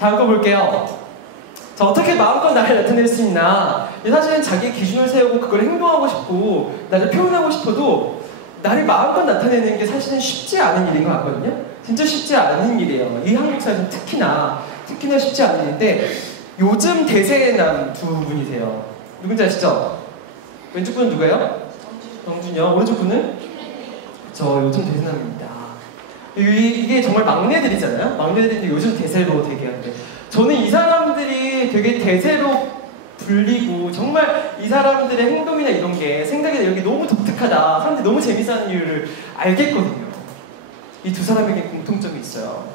다음 거 볼게요. 자, 어떻게 마음껏 나를 나타낼 수 있나? 사실은 자기 기준을 세우고 그걸 행동하고 싶고 나를 표현하고 싶어도 나를 마음껏 나타내는 게 사실은 쉽지 않은 일인 것 같거든요. 진짜 쉽지 않은 일이에요. 이 한국 사회에서 특히나 쉽지 않은 일인데 요즘 대세남 두 분이세요. 누군지 아시죠? 왼쪽 분은 누구예요? 정준이요. 오른쪽 분은? 저 요즘 대세남입니다. 이게 정말 막내들이잖아요. 막내들인데 요즘 대세로 되게 하는데 저는 이 사람들이 되게 대세로 불리고 정말 이 사람들의 행동이나 이런 게 생각이나 이런 게 너무 독특하다, 사람들이 너무 재밌어하는 이유를 알겠거든요. 이 두 사람에게 공통점이 있어요.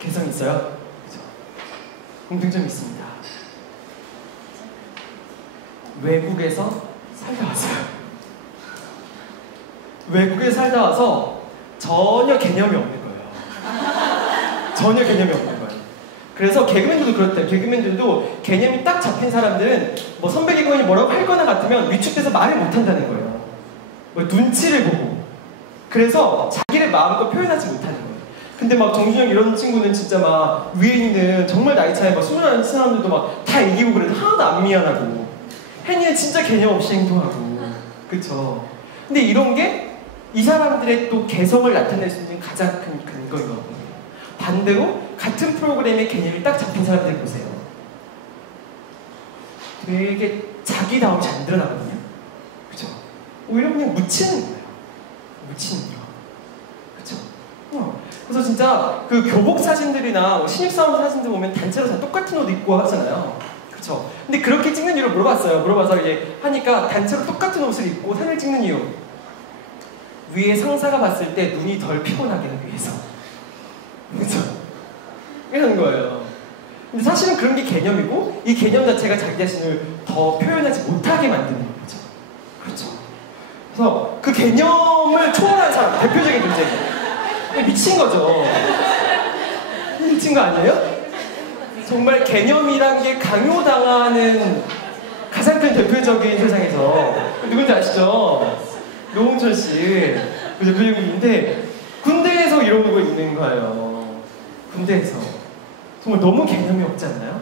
개성이 있어요? 그렇죠? 공통점이 있습니다. 외국에서 살다 왔어요. 외국에 살다 와서 전혀 개념이 없는 거예요. 전혀 개념이 없는 거예요. 그래서 개그맨들도 그렇대요. 개그맨들도 개념이 딱 잡힌 사람들은 뭐 선배 개그맨이 뭐라고 할 거나 같으면 위축돼서 말을 못 한다는 거예요. 뭐 눈치를 보고. 그래서 자기를 마음껏 표현하지 못하는 거예요. 근데 막 정준영 이런 친구는 진짜 막 위에 있는 정말 나이 차이 막 21 사람들도 막 다 이기고 그래도 하나도 안 미안하고 혜니는 진짜 개념 없이 행동하고 그쵸? 근데 이런 게 이 사람들의 또 개성을 나타낼 수 있는 가장 큰 근거인 것 같거든요. 반대로 같은 프로그램의 개념이 딱 잡힌 사람들 보세요. 되게 자기다움이 잘 드러나거든요. 그쵸? 오히려 그냥 묻히는 거예요. 묻히는 거. 그쵸? 그래서 진짜 그 교복 사진들이나 신입사원 사진들 보면 단체로 다 똑같은 옷 입고 하잖아요. 그쵸? 근데 그렇게 찍는 이유를 물어봤어요. 물어봐서 이제 하니까 단체로 똑같은 옷을 입고 사진을 찍는 이유. 위에 상사가 봤을 때 눈이 덜 피곤하게 하기 위해서. 그쵸? 이런 거예요. 근데 사실은 그런 게 개념이고 이 개념 자체가 자기 자신을 더 표현하지 못하게 만드는 거죠. 그렇죠? 그래서 그 개념을 초월한 사람, 대표적인 존재예요. 미친 거죠. 미친 거 아니에요? 정말 개념이란 게 강요당하는 가장 큰 대표적인 세상에서 누군지 아시죠? 노홍철 씨, 그 대표님인데 군대에서 이러고 있는 거예요. 군대에서 정말 너무 개념이 없지 않나요?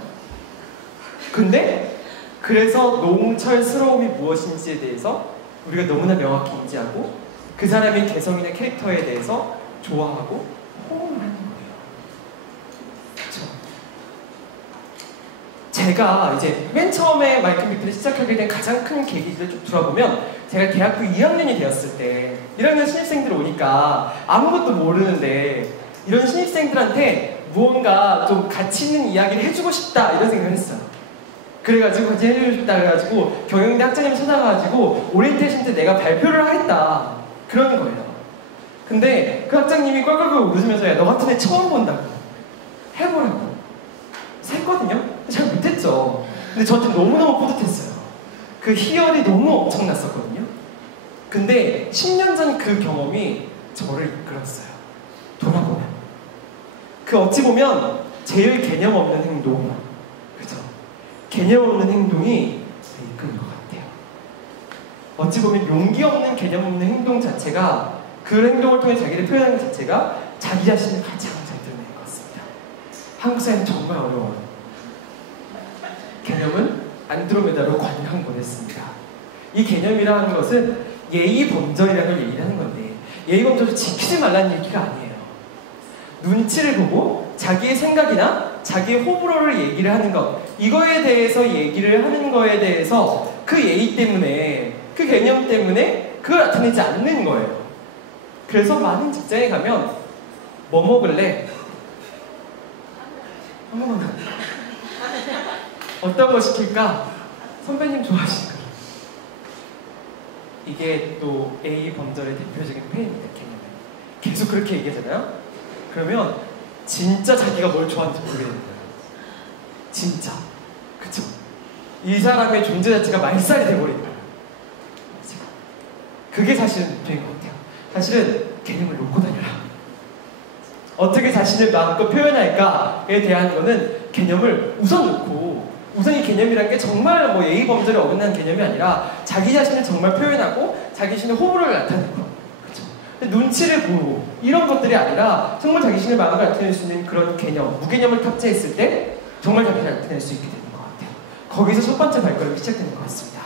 근데 그래서 노홍철스러움이 무엇인지에 대해서 우리가 너무나 명확히 인지하고 그 사람의 개성이나 캐릭터에 대해서 좋아하고 호응을 하는 거예요. 그렇죠? 제가 이제 맨 처음에 마이클 빅터를 시작하게 된 가장 큰 계기를 쭉 돌아보면 제가 대학교 2학년이 되었을 때 1학년 신입생들 오니까 아무것도 모르는데 이런 신입생들한테 무언가 좀 가치 있는 이야기를 해주고 싶다 이런 생각을 했어요. 그래가지고 같이 해주고 싶다 그래가지고 경영대 학장님 찾아가가지고 오리엔테이션 때 내가 발표를 하겠다 그러는 거예요. 근데 그 학장님이 껄껄껄 웃으면서 야, 너 같은 애 처음 본다고 해보라고 했거든요. 잘 못했죠. 근데 저한테 너무너무 뿌듯했어요. 그 희열이 너무 엄청났었거든요. 근데 10년 전 그 경험이 저를 이끌었어요. 돌아보면 그 어찌 보면 제일 개념 없는 행동, 그죠? 개념 없는 행동이 이끄는 것 같아요. 어찌 보면 용기 없는 개념 없는 행동 자체가 그 행동을 통해 자기를 표현하는 것 자체가 자기 자신을 가장 잘 드러내는 것 같습니다. 한국 사회는 정말 어려워요. 개념은 안드로메다로 관광 보냈습니다. 이 개념이라는 것은 예의범절이라는 걸 얘기하는 건데 예의범절을 지키지 말라는 얘기가 아니에요. 눈치를 보고 자기의 생각이나 자기의 호불호를 얘기를 하는 것 이거에 대해서 얘기를 하는 거에 대해서 그 예의 때문에 그 개념 때문에 그걸 나타내지 않는 거예요. 그래서 많은 직장에 가면 뭐 먹을래? 아무거나 어떤 거 시킬까? 선배님 좋아하시는 거. 이게 또 A 범절의 대표적인 표현입니다. 개념은. 계속 그렇게 얘기하잖아요? 그러면 진짜 자기가 뭘 좋아하는지 모르겠는 거예요. 진짜. 그쵸? 이 사람의 존재 자체가 말살이 돼버린 거예요. 그게 사실은 문제인 것 같아요. 사실은 개념을 놓고 다녀라. 어떻게 자신을 마음껏 표현할까에 대한 거는 개념을 우선 놓고 우선 이 개념이란 게 정말 뭐 예의범절에 어긋나는 개념이 아니라 자기 자신을 정말 표현하고 자기 자신의 호불호를 나타내는 거. 그렇죠? 눈치를 보고 이런 것들이 아니라 정말 자기 자신의 마음을 나타낼 수 있는 그런 개념, 무개념을 탑재했을 때 정말 자기를 나타낼 수 있게 되는 것 같아요. 거기서 첫 번째 발걸음이 시작되는 것 같습니다.